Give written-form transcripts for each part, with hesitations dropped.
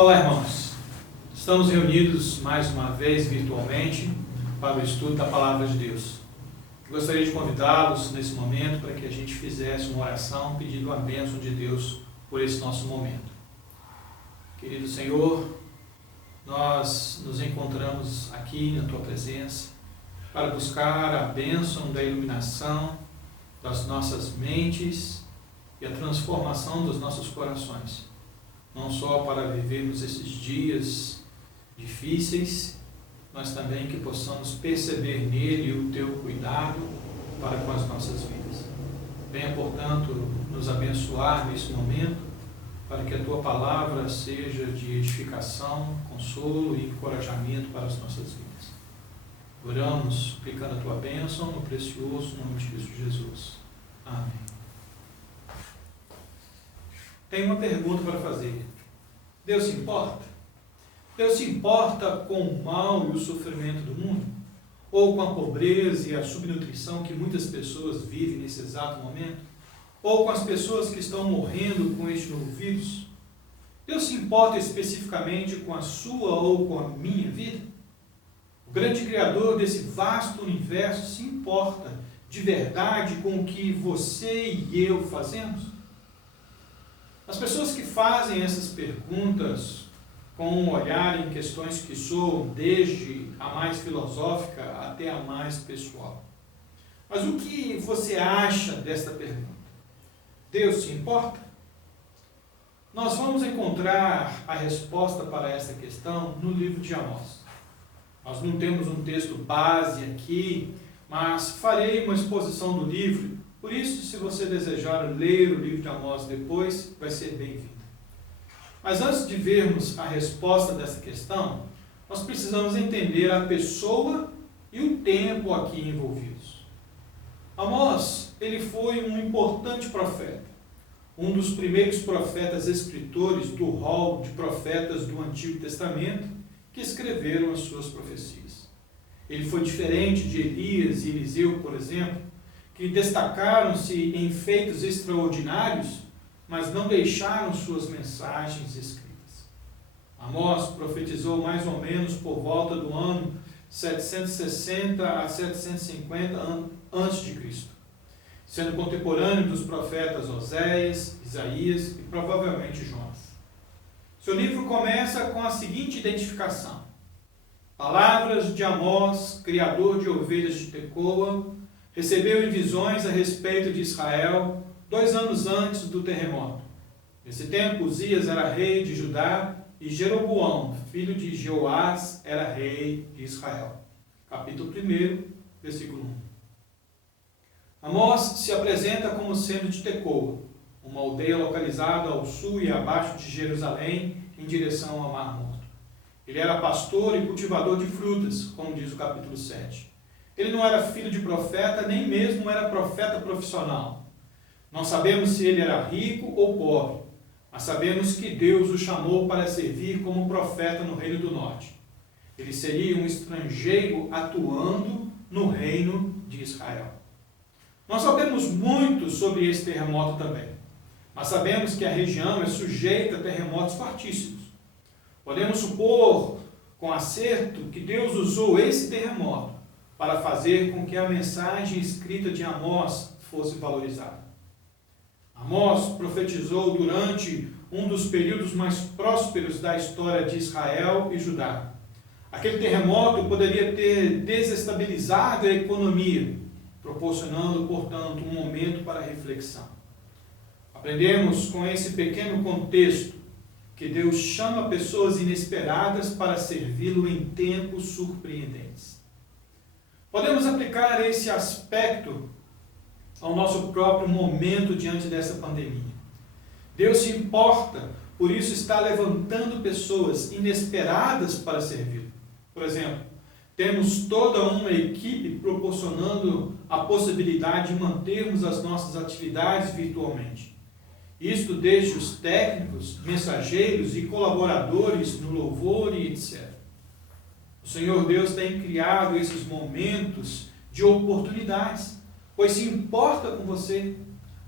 Olá, irmãos. Estamos reunidos mais uma vez virtualmente para o estudo da Palavra de Deus. Gostaria de convidá-los nesse momento para que a gente fizesse uma oração pedindo a bênção de Deus por esse nosso momento. Querido Senhor, nós nos encontramos aqui na Tua presença para buscar a bênção da iluminação das nossas mentes e a transformação dos nossos corações. Não só para vivermos esses dias difíceis, mas também que possamos perceber nele o Teu cuidado para com as nossas vidas. Venha, portanto, nos abençoar nesse momento, para que a Tua palavra seja de edificação, consolo e encorajamento para as nossas vidas. Oramos, suplicando a Tua bênção, no precioso nome de Cristo Jesus. Amém. Tenho uma pergunta para fazer. Deus se importa? Deus se importa com o mal e o sofrimento do mundo? Ou com a pobreza e a subnutrição que muitas pessoas vivem nesse exato momento? Ou com as pessoas que estão morrendo com este novo vírus? Deus se importa especificamente com a sua ou com a minha vida? O grande Criador desse vasto universo se importa de verdade com o que você e eu fazemos? As pessoas que fazem essas perguntas com um olhar em questões que soam desde a mais filosófica até a mais pessoal. Mas o que você acha desta pergunta? Deus se importa? Nós vamos encontrar a resposta para essa questão no livro de Amós. Nós não temos um texto base aqui, mas farei uma exposição do livro. Por isso, se você desejar ler o livro de Amós depois, vai ser bem-vindo. Mas antes de vermos a resposta dessa questão, nós precisamos entender a pessoa e o tempo aqui envolvidos. Amós, ele foi um importante profeta, um dos primeiros profetas escritores do rol de profetas do Antigo Testamento que escreveram as suas profecias. Ele foi diferente de Elias e Eliseu, por exemplo, que destacaram-se em feitos extraordinários, mas não deixaram suas mensagens escritas. Amós profetizou mais ou menos por volta do ano 760 a 750 a.C., sendo contemporâneo dos profetas Oséias, Isaías e provavelmente Jonas. Seu livro começa com a seguinte identificação: Palavras de Amós, criador de ovelhas de Tecoa, recebeu em visões a respeito de Israel 2 anos antes do terremoto. Nesse tempo, Uzias era rei de Judá e Jeroboão, filho de Joás, era rei de Israel. Capítulo 1, versículo 1. Amós se apresenta como sendo de Tecoa, uma aldeia localizada ao sul e abaixo de Jerusalém, em direção ao Mar Morto. Ele era pastor e cultivador de frutas, como diz o capítulo 7. Ele não era filho de profeta, nem mesmo era profeta profissional. Não sabemos se ele era rico ou pobre, mas sabemos que Deus o chamou para servir como profeta no Reino do Norte. Ele seria um estrangeiro atuando no Reino de Israel. Nós sabemos muito sobre esse terremoto também, mas sabemos que a região é sujeita a terremotos fortíssimos. Podemos supor com acerto que Deus usou esse terremoto para fazer com que a mensagem escrita de Amós fosse valorizada. Amós profetizou durante um dos períodos mais prósperos da história de Israel e Judá. Aquele terremoto poderia ter desestabilizado a economia, proporcionando, portanto, um momento para reflexão. Aprendemos com esse pequeno contexto que Deus chama pessoas inesperadas para servi-lo em tempos surpreendentes. Podemos aplicar esse aspecto ao nosso próprio momento diante dessa pandemia. Deus se importa, por isso está levantando pessoas inesperadas para servir. Por exemplo, temos toda uma equipe proporcionando a possibilidade de mantermos as nossas atividades virtualmente. Isto desde os técnicos, mensageiros e colaboradores no louvor e etc. O Senhor Deus tem criado esses momentos de oportunidades, pois se importa com você.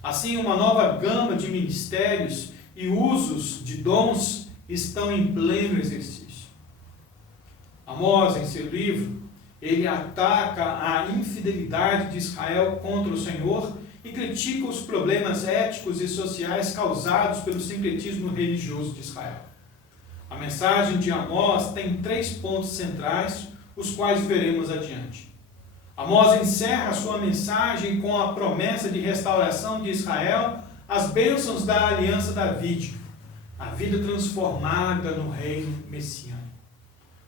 Assim, uma nova gama de ministérios e usos de dons estão em pleno exercício. Amós, em seu livro, ele ataca a infidelidade de Israel contra o Senhor e critica os problemas éticos e sociais causados pelo sincretismo religioso de Israel. A mensagem de Amós tem 3 pontos centrais, os quais veremos adiante. Amós encerra sua mensagem com a promessa de restauração de Israel, as bênçãos da aliança davídica, a vida transformada no reino messiânico.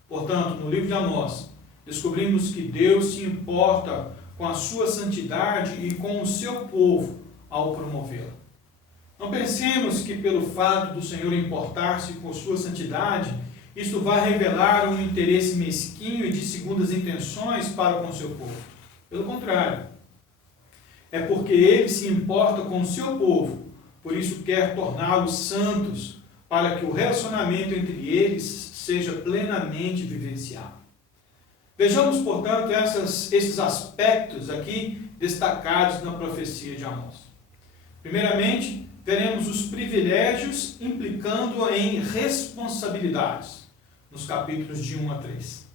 Portanto, no livro de Amós, descobrimos que Deus se importa com a sua santidade e com o seu povo ao promovê-la. Não pensemos que pelo fato do Senhor importar-se com sua santidade, isto vai revelar um interesse mesquinho e de segundas intenções para com o seu povo. Pelo contrário, é porque ele se importa com o seu povo, por isso quer torná-los santos, para que o relacionamento entre eles seja plenamente vivenciado. Vejamos, portanto, esses aspectos aqui destacados na profecia de Amós. Primeiramente, veremos os privilégios implicando em responsabilidades, nos capítulos de 1 a 3.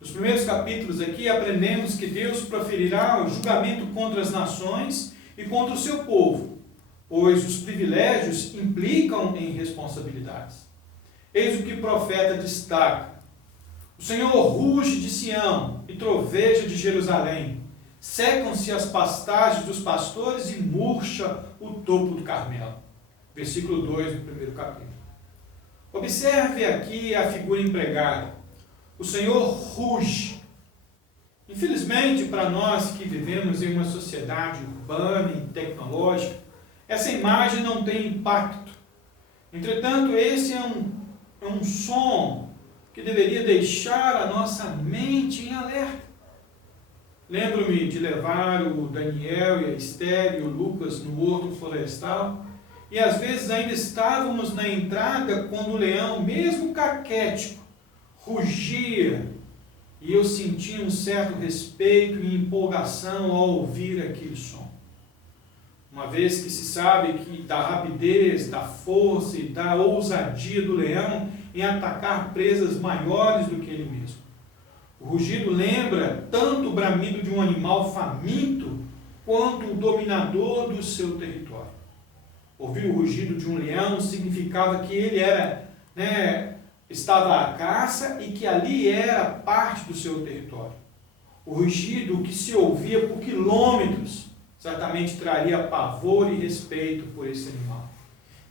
Nos primeiros capítulos aqui, aprendemos que Deus proferirá o julgamento contra as nações e contra o seu povo, pois os privilégios implicam em responsabilidades. Eis o que o profeta destaca: o Senhor ruge de Sião e troveja de Jerusalém. Secam-se as pastagens dos pastores e murcha o topo do Carmelo. Versículo 2 do primeiro capítulo. Observe aqui a figura empregada. O Senhor ruge. Infelizmente, para nós que vivemos em uma sociedade urbana e tecnológica, essa imagem não tem impacto. Entretanto, esse é um som que deveria deixar a nossa mente em alerta. Lembro-me de levar o Daniel e a Esther e o Lucas no horto florestal, e às vezes ainda estávamos na entrada quando o leão, mesmo caquético, rugia, e eu sentia um certo respeito e empolgação ao ouvir aquele som. Uma vez que se sabe que da rapidez, da força e da ousadia do leão em atacar presas maiores do que ele mesmo. O rugido lembra tanto o bramido de um animal faminto, quanto o dominador do seu território. Ouvir o rugido de um leão significava que ele estava à caça e que ali era parte do seu território. O rugido que se ouvia por quilômetros certamente traria pavor e respeito por esse animal.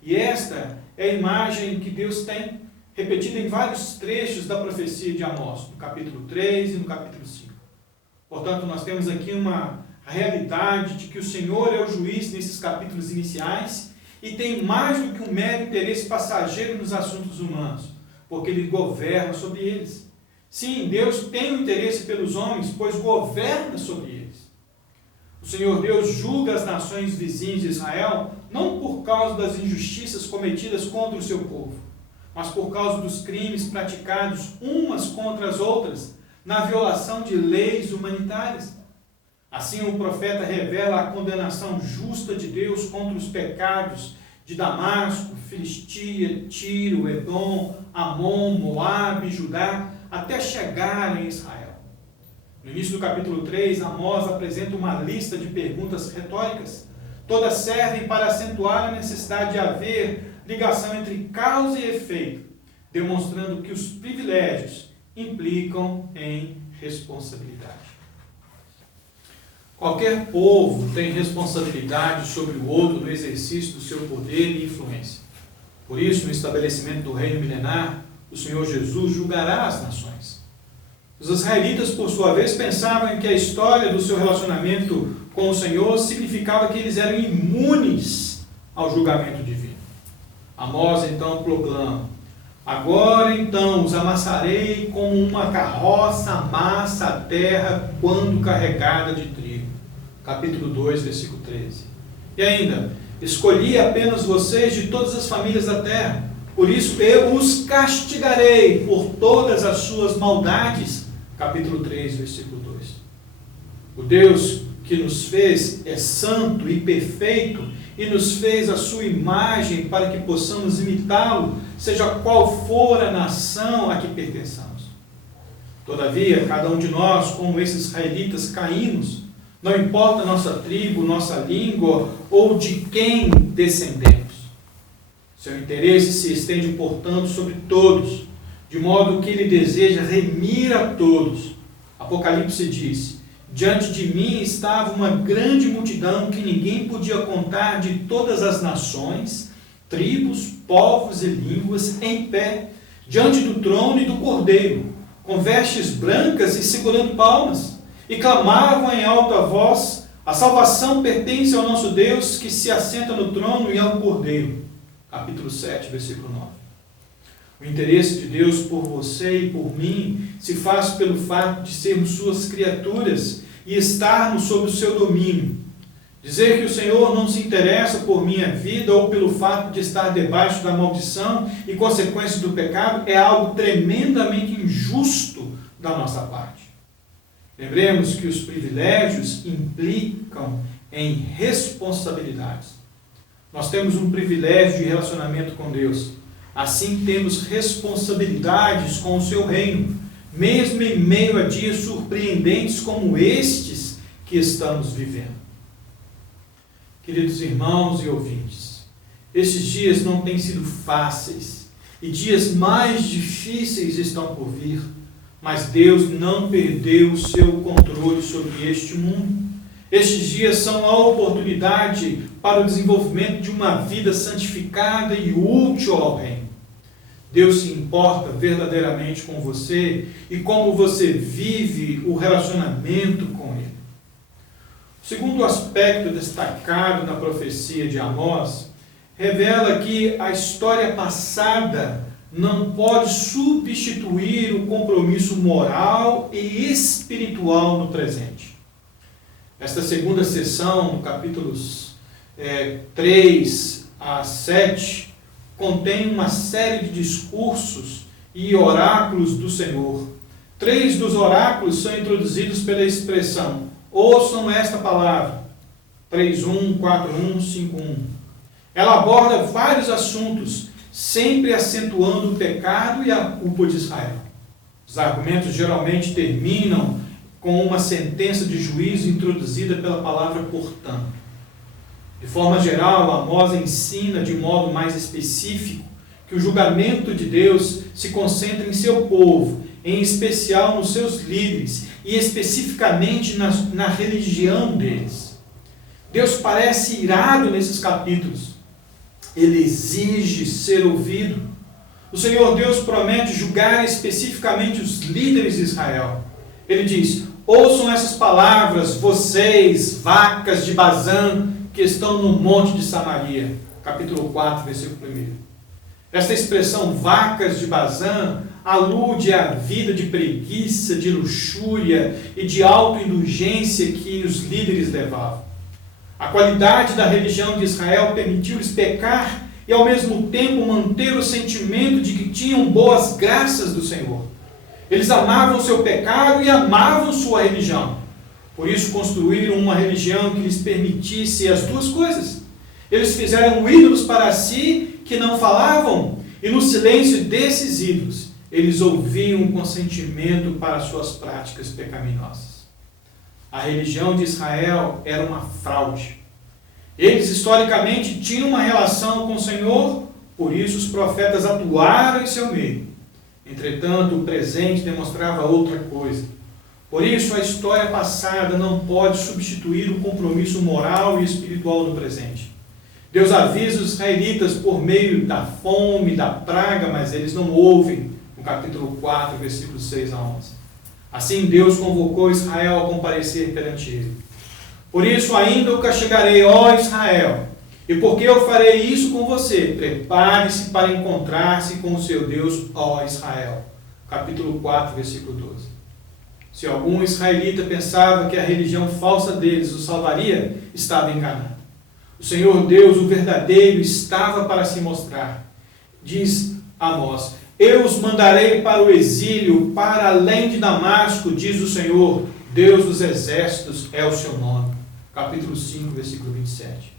E esta é a imagem que Deus tem repetida em vários trechos da profecia de Amós, no capítulo 3 e no capítulo 5. Portanto, nós temos aqui uma realidade de que o Senhor é o juiz nesses capítulos iniciais e tem mais do que um mero interesse passageiro nos assuntos humanos, porque Ele governa sobre eles. Sim, Deus tem um interesse pelos homens, pois governa sobre eles. O Senhor Deus julga as nações vizinhas de Israel, não por causa das injustiças cometidas contra o seu povo, mas por causa dos crimes praticados umas contra as outras, na violação de leis humanitárias. Assim, o profeta revela a condenação justa de Deus contra os pecados de Damasco, Filistia, Tiro, Edom, Amon, Moabe, Judá, até chegar em Israel. No início do capítulo 3, Amós apresenta uma lista de perguntas retóricas. Todas servem para acentuar a necessidade de haver ligação entre causa e efeito, demonstrando que os privilégios implicam em responsabilidade. Qualquer povo tem responsabilidade sobre o outro no exercício do seu poder e influência. Por isso, no estabelecimento do reino milenar, o Senhor Jesus julgará as nações. Os israelitas, por sua vez, pensavam que a história do seu relacionamento com o Senhor significava que eles eram imunes ao julgamento divino. Amós então proclama: agora então os amassarei como uma carroça amassa a terra quando carregada de trigo. Capítulo 2, versículo 13. E ainda: escolhi apenas vocês de todas as famílias da terra, por isso eu os castigarei por todas as suas maldades. Capítulo 3, versículo 2. O Deus que nos fez é santo e perfeito, e nos fez a sua imagem para que possamos imitá-lo, seja qual for a nação a que pertençamos. Todavia, cada um de nós, como esses israelitas, caímos, não importa a nossa tribo, nossa língua ou de quem descendemos. Seu interesse se estende, portanto, sobre todos, de modo que ele deseja remir a todos. Apocalipse diz: diante de mim estava uma grande multidão que ninguém podia contar, de todas as nações, tribos, povos e línguas, em pé, diante do trono e do Cordeiro, com vestes brancas e segurando palmas, e clamavam em alta voz: a salvação pertence ao nosso Deus, que se assenta no trono, e ao Cordeiro. Capítulo 7, versículo 9. O interesse de Deus por você e por mim se faz pelo fato de sermos suas criaturas e estarmos sob o seu domínio. Dizer que o Senhor não se interessa por minha vida ou pelo fato de estar debaixo da maldição e consequências do pecado é algo tremendamente injusto da nossa parte. Lembremos que os privilégios implicam em responsabilidades. Nós temos um privilégio de relacionamento com Deus. Assim temos responsabilidades com o seu reino, mesmo em meio a dias surpreendentes como estes que estamos vivendo. Queridos irmãos e ouvintes, estes dias não têm sido fáceis e dias mais difíceis estão por vir, mas Deus não perdeu o seu controle sobre este mundo. Estes dias são a oportunidade para o desenvolvimento de uma vida santificada e útil ao reino. Deus se importa verdadeiramente com você e como você vive o relacionamento com Ele. O segundo aspecto destacado na profecia de Amós revela que a história passada não pode substituir o compromisso moral e espiritual no presente. Esta segunda sessão, capítulos 3 a 7, contém uma série de discursos e oráculos do Senhor. 3 dos oráculos são introduzidos pela expressão: ouçam esta palavra. 3:1, 4:1, 5:1. Ela aborda vários assuntos, sempre acentuando o pecado e a culpa de Israel. Os argumentos geralmente terminam com uma sentença de juízo introduzida pela palavra portanto. De forma geral, Amós ensina de modo mais específico que o julgamento de Deus se concentra em seu povo, em especial nos seus líderes e especificamente na religião deles. Deus parece irado nesses capítulos. Ele exige ser ouvido. O Senhor Deus promete julgar especificamente os líderes de Israel. Ele diz: ouçam essas palavras, vocês, vacas de Bazã, que estão no monte de Samaria. Capítulo 4, versículo 1. Esta expressão, vacas de Bazã, alude à vida de preguiça, de luxúria e de autoindulgência que os líderes levavam. A qualidade da religião de Israel permitiu-lhes pecar e, ao mesmo tempo, manter o sentimento de que tinham boas graças do Senhor. Eles amavam o seu pecado e amavam sua religião. Por isso construíram uma religião que lhes permitisse as duas coisas. Eles fizeram ídolos para si que não falavam, e no silêncio desses ídolos, eles ouviam um consentimento para suas práticas pecaminosas. A religião de Israel era uma fraude. Eles historicamente tinham uma relação com o Senhor, por isso os profetas atuaram em seu meio. Entretanto, o presente demonstrava outra coisa. Por isso, a história passada não pode substituir o compromisso moral e espiritual do presente. Deus avisa os israelitas por meio da fome, da praga, mas eles não ouvem, no capítulo 4, versículos 6 a 11. Assim, Deus convocou Israel a comparecer perante ele. Por isso, ainda o castigarei, ó Israel, e porque eu farei isso com você, prepare-se para encontrar-se com o seu Deus, ó Israel. Capítulo 4, versículo 12. Se algum israelita pensava que a religião falsa deles o salvaria, estava enganado. O Senhor Deus, o verdadeiro, estava para se mostrar. Diz Amós: eu os mandarei para o exílio, para além de Damasco, diz o Senhor, Deus dos exércitos é o seu nome. Capítulo 5, versículo 27.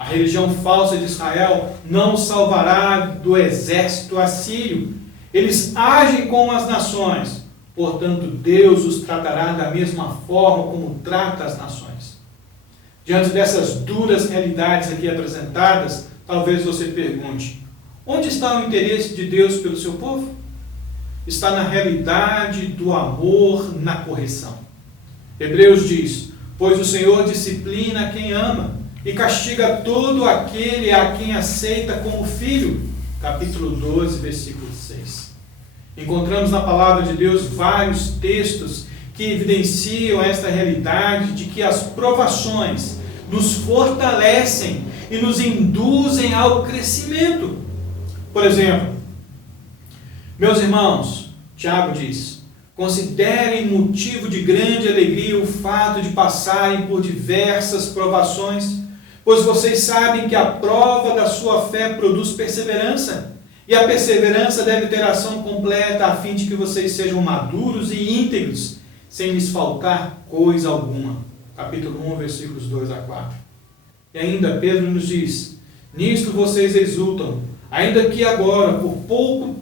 A religião falsa de Israel não os salvará do exército assírio. Eles agem como as nações, portanto Deus os tratará da mesma forma como trata as nações. Diante dessas duras realidades aqui apresentadas, talvez você pergunte: onde está o interesse de Deus pelo seu povo? Está na realidade do amor na correção. Hebreus diz: pois o Senhor disciplina quem ama e castiga todo aquele a quem aceita como filho. Capítulo 12, versículo 6. Encontramos na palavra de Deus vários textos que evidenciam esta realidade de que as provações nos fortalecem e nos induzem ao crescimento. Por exemplo, meus irmãos, Tiago diz: considerem motivo de grande alegria o fato de passarem por diversas provações, pois vocês sabem que a prova da sua fé produz perseverança, e a perseverança deve ter ação completa, a fim de que vocês sejam maduros e íntegros, sem lhes faltar coisa alguma. Capítulo 1, versículos 2 a 4. E ainda Pedro nos diz: nisto vocês exultam, ainda que agora, por pouco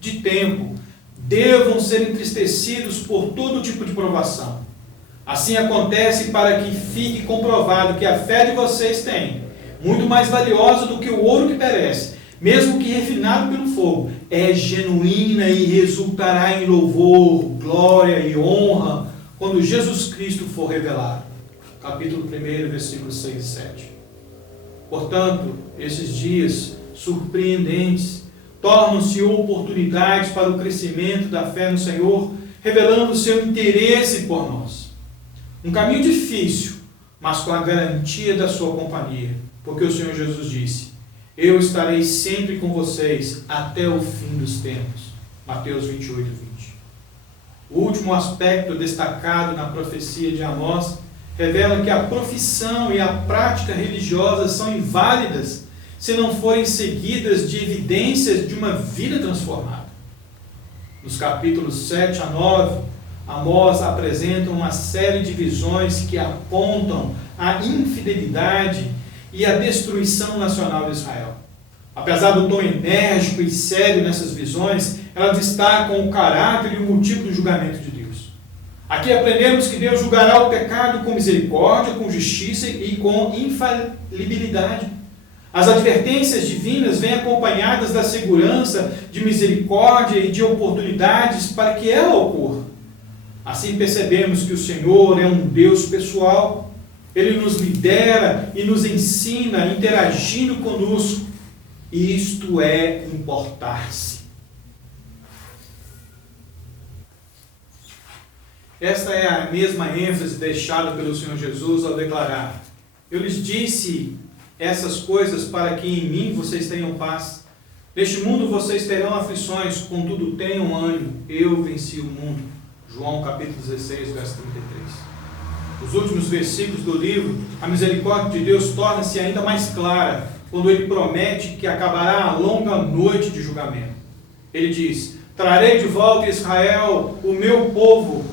de tempo, devam ser entristecidos por todo tipo de provação. Assim acontece para que fique comprovado que a fé de vocês tem, muito mais valiosa do que o ouro que perece, mesmo que refinado pelo fogo, é genuína e resultará em louvor, glória e honra quando Jesus Cristo for revelado. Capítulo 1, versículos 6 e 7. Portanto, esses dias surpreendentes tornam-se oportunidades para o crescimento da fé no Senhor, revelando seu interesse por nós. Um caminho difícil, mas com a garantia da sua companhia, porque o Senhor Jesus disse: eu estarei sempre com vocês até o fim dos tempos. Mateus 28, 20. O último aspecto destacado na profecia de Amós revela que a profissão e a prática religiosa são inválidas se não forem seguidas de evidências de uma vida transformada. Nos capítulos 7 a 9, Amós apresenta uma série de visões que apontam a infidelidade e a destruição nacional de Israel. Apesar do tom enérgico e sério nessas visões, elas destacam o caráter e o motivo do julgamento de Deus. Aqui aprendemos que Deus julgará o pecado com misericórdia, com justiça e com infalibilidade. As advertências divinas vêm acompanhadas da segurança de misericórdia e de oportunidades para que ela ocorra. Assim percebemos que o Senhor é um Deus pessoal. Ele nos lidera e nos ensina interagindo conosco. E isto é importar-se. Esta é a mesma ênfase deixada pelo Senhor Jesus ao declarar: eu lhes disse essas coisas para que em mim vocês tenham paz. Neste mundo vocês terão aflições, contudo tenham ânimo, eu venci o mundo. João capítulo 16, verso 33. Nos últimos versículos do livro, a misericórdia de Deus torna-se ainda mais clara quando ele promete que acabará a longa noite de julgamento. Ele diz: trarei de volta a Israel o meu povo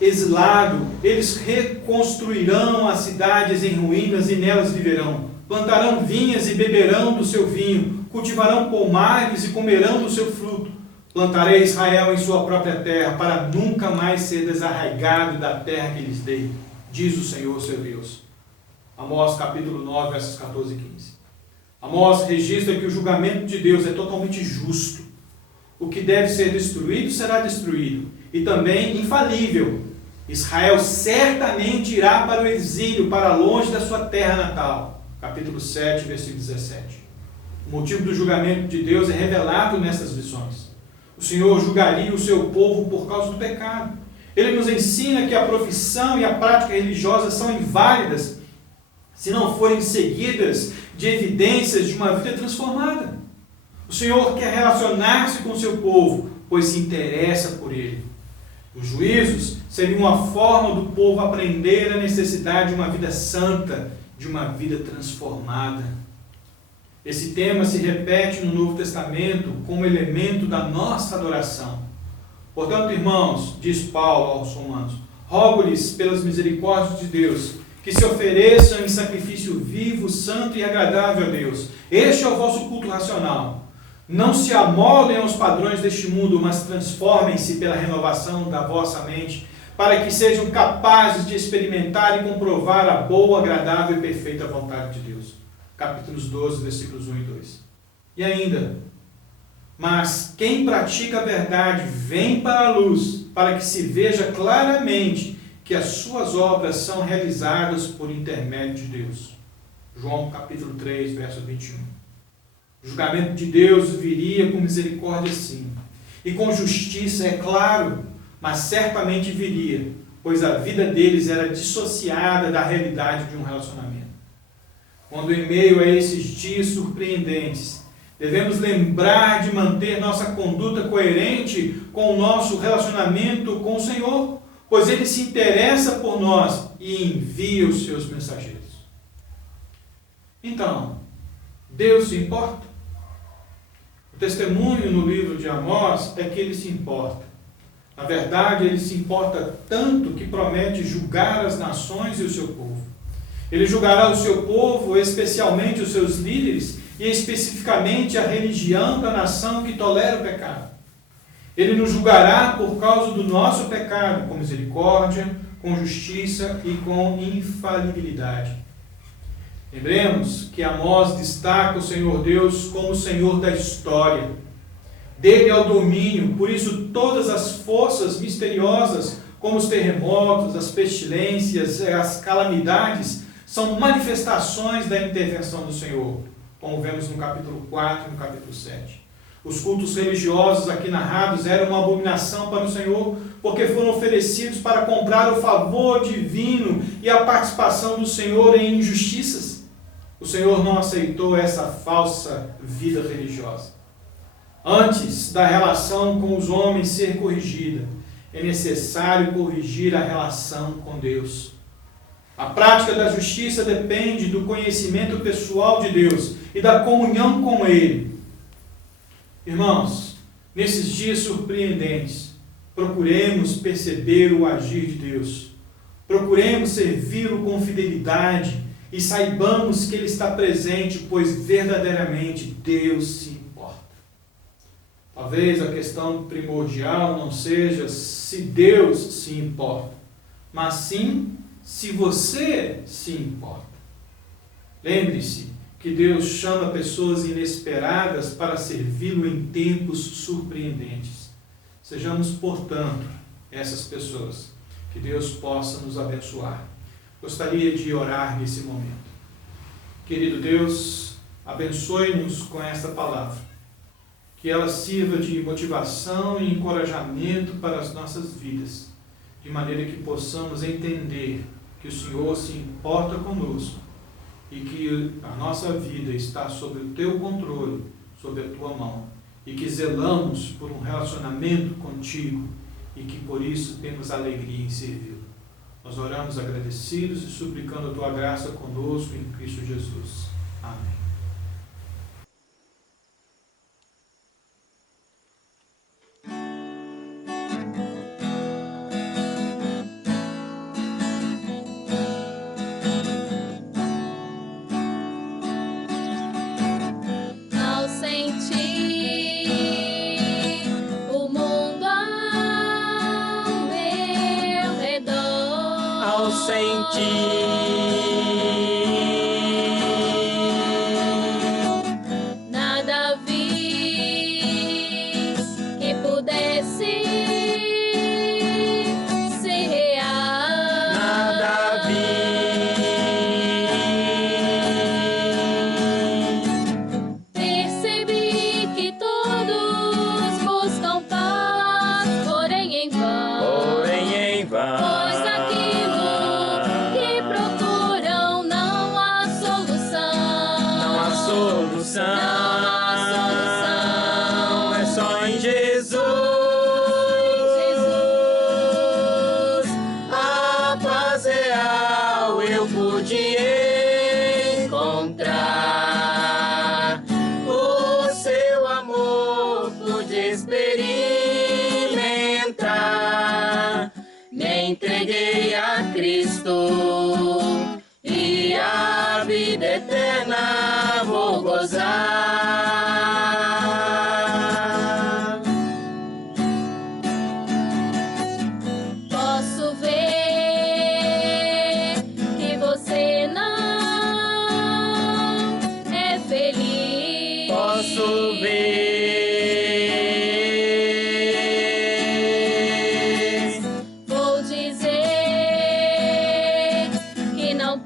exilado, eles reconstruirão as cidades em ruínas e nelas viverão, plantarão vinhas e beberão do seu vinho, cultivarão pomares e comerão do seu fruto. Plantarei Israel em sua própria terra, para nunca mais ser desarraigado da terra que lhes dei, diz o Senhor seu Deus. Amós capítulo 9, versos 14 e 15. Amós registra que o julgamento de Deus é totalmente justo. O que deve ser destruído será destruído, e também infalível. Israel certamente irá para o exílio, para longe da sua terra natal. Capítulo 7, versículo 17. O motivo do julgamento de Deus é revelado nessas visões. O Senhor julgaria o seu povo por causa do pecado. Ele nos ensina que a profissão e a prática religiosa são inválidas se não forem seguidas de evidências de uma vida transformada. O Senhor quer relacionar-se com o seu povo, pois se interessa por ele. Os juízos seriam uma forma do povo aprender a necessidade de uma vida santa, de uma vida transformada. Esse tema se repete no Novo Testamento como elemento da nossa adoração. Portanto, irmãos, diz Paulo aos Romanos, rogo-lhes pelas misericórdias de Deus, que se ofereçam em sacrifício vivo, santo e agradável a Deus. Este é o vosso culto racional. Não se amoldem aos padrões deste mundo, mas transformem-se pela renovação da vossa mente, para que sejam capazes de experimentar e comprovar a boa, agradável e perfeita vontade de Deus. Capítulos 12, versículos 1 e 2. E ainda, mas quem pratica a verdade vem para a luz, para que se veja claramente que as suas obras são realizadas por intermédio de Deus. João capítulo 3, verso 21. O julgamento de Deus viria com misericórdia, sim, e com justiça, é claro, mas certamente viria, pois a vida deles era dissociada da realidade de um relacionamento. Quando em meio a esses dias surpreendentes, devemos lembrar de manter nossa conduta coerente com o nosso relacionamento com o Senhor, pois Ele se interessa por nós e envia os seus mensageiros. Então, Deus se importa? O testemunho no livro de Amós é que Ele se importa. Na verdade, Ele se importa tanto que promete julgar as nações e o seu povo. Ele julgará o seu povo, especialmente os seus líderes, e especificamente a religião da nação que tolera o pecado. Ele nos julgará por causa do nosso pecado, com misericórdia, com justiça e com infalibilidade. Lembremos que Amós destaca o Senhor Deus como o Senhor da história. Dele é o domínio, por isso todas as forças misteriosas, como os terremotos, as pestilências, as calamidades, são manifestações da intervenção do Senhor, como vemos no capítulo 4 e no capítulo 7. Os cultos religiosos aqui narrados eram uma abominação para o Senhor, porque foram oferecidos para comprar o favor divino e a participação do Senhor em injustiças. O Senhor não aceitou essa falsa vida religiosa. Antes da relação com os homens ser corrigida, é necessário corrigir a relação com Deus. A prática da justiça depende do conhecimento pessoal de Deus e da comunhão com Ele. Irmãos, nesses dias surpreendentes, procuremos perceber o agir de Deus. Procuremos servi-lo com fidelidade e saibamos que Ele está presente, pois verdadeiramente Deus se importa. Talvez a questão primordial não seja se Deus se importa, mas sim se você se importa. Lembre-se que Deus chama pessoas inesperadas para servi-lo em tempos surpreendentes. Sejamos, portanto, essas pessoas. Que Deus possa nos abençoar. Gostaria de orar nesse momento. Querido Deus, abençoe-nos com esta palavra. Que ela sirva de motivação e encorajamento para as nossas vidas, de maneira que possamos entender que o Senhor se importa conosco e que a nossa vida está sob o teu controle, sob a tua mão, e que zelamos por um relacionamento contigo e que por isso temos alegria em servi-lo. Nós oramos agradecidos e suplicando a tua graça conosco em Cristo Jesus. Amém. Nada vi que pudesse ser real. Nada vi. Percebi que todos buscam paz, porém em vão. Porém em vão. Pois aquilo que procuram não há solução. Não há solução. Não há solução. É só em Jesus. A paz real eu pude encontrar. O seu amor pude experimentar. Me entreguei a Cristo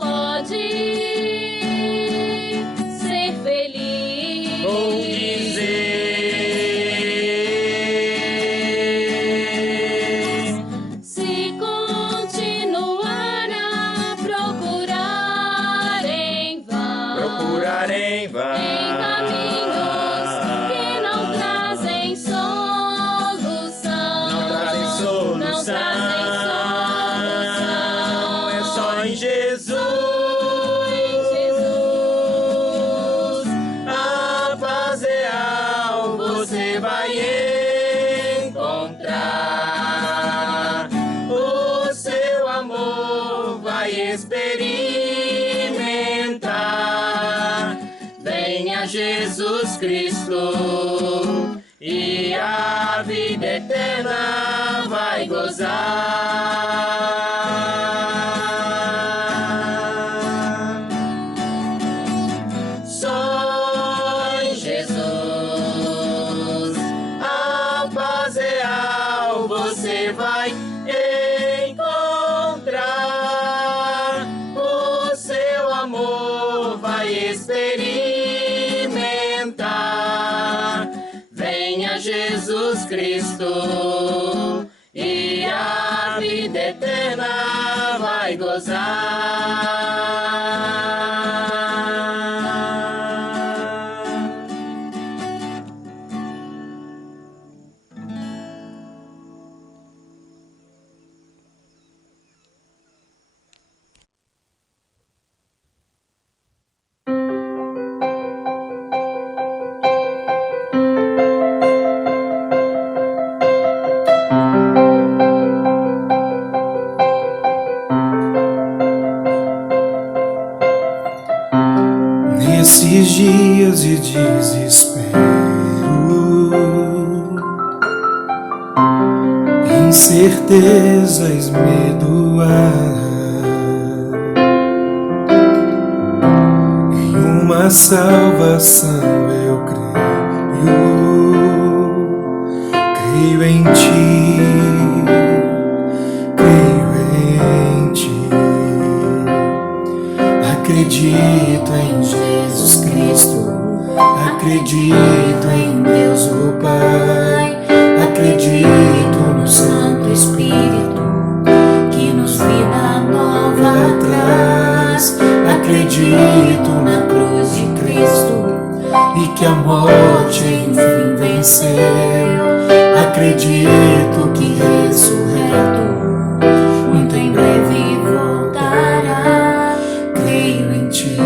pode ser feliz. Vou dizer, Se continuar a procurar em vão, procurar em vão, em caminhos que não trazem solução, não trazem solução. não trazem solução. É só em Jesus, a paz real você vai encontrar. O seu amor vai experimentar. Venha Jesus Cristo e a vida eterna vai gozar. Só em Jesus a paz real você vai encontrar. O seu amor vai experimentar. Venha Jesus Cristo e a vida eterna vai gozar. Nesses dias de desespero, incertezas, medo há, em uma salvação eu creio em ti, creio em ti. Acredito em Jesus Cristo, acredito em Deus o Pai, acredito no Santo Espírito que nos vida nova traz, acredito na cruz de Cristo e que a morte enfim venceu, acredito que ressurreto muito em breve voltará, creio em ti.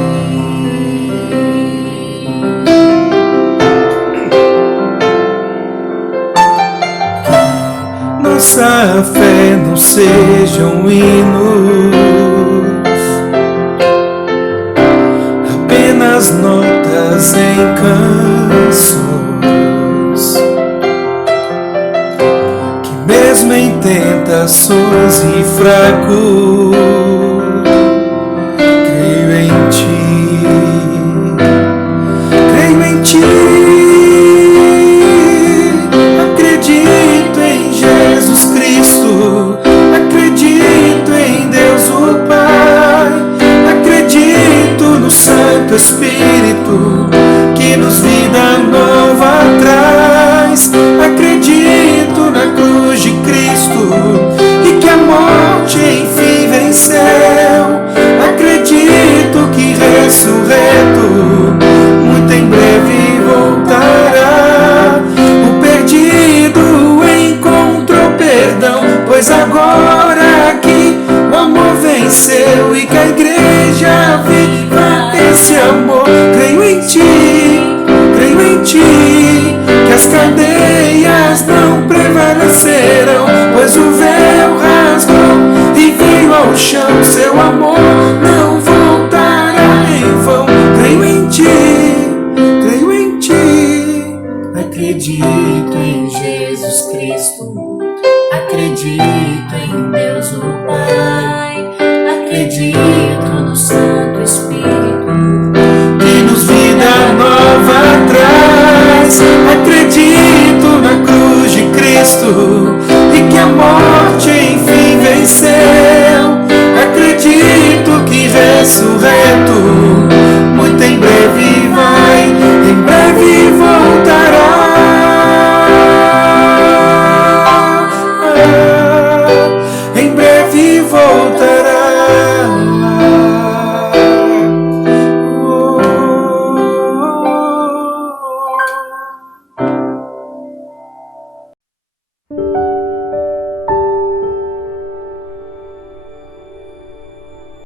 Nossa fé não sejam hinos, apenas notas em canções, que mesmo em tentações e fraco, creio em ti, creio em ti. Acredito em Jesus Cristo, acredito em Deus o Pai, acredito no Santo Espírito que nos vida nova traz, acredito na cruz de Cristo e que a morte enfim venceu, acredito que ressurreto muito em breve voltará. O perdido encontrou perdão, pois agora aqui o amor venceu e que a igreja viva esse amor. Creio em ti, que as cadeias não prevalecerão, pois o véu rasgou e veio ao chão. Seu amor não voltará em vão. Creio em ti, acredito em Jesus Cristo, acredito em Deus o Pai, acredito no Santo Espírito que nos vida nova traz, acredito na cruz de Cristo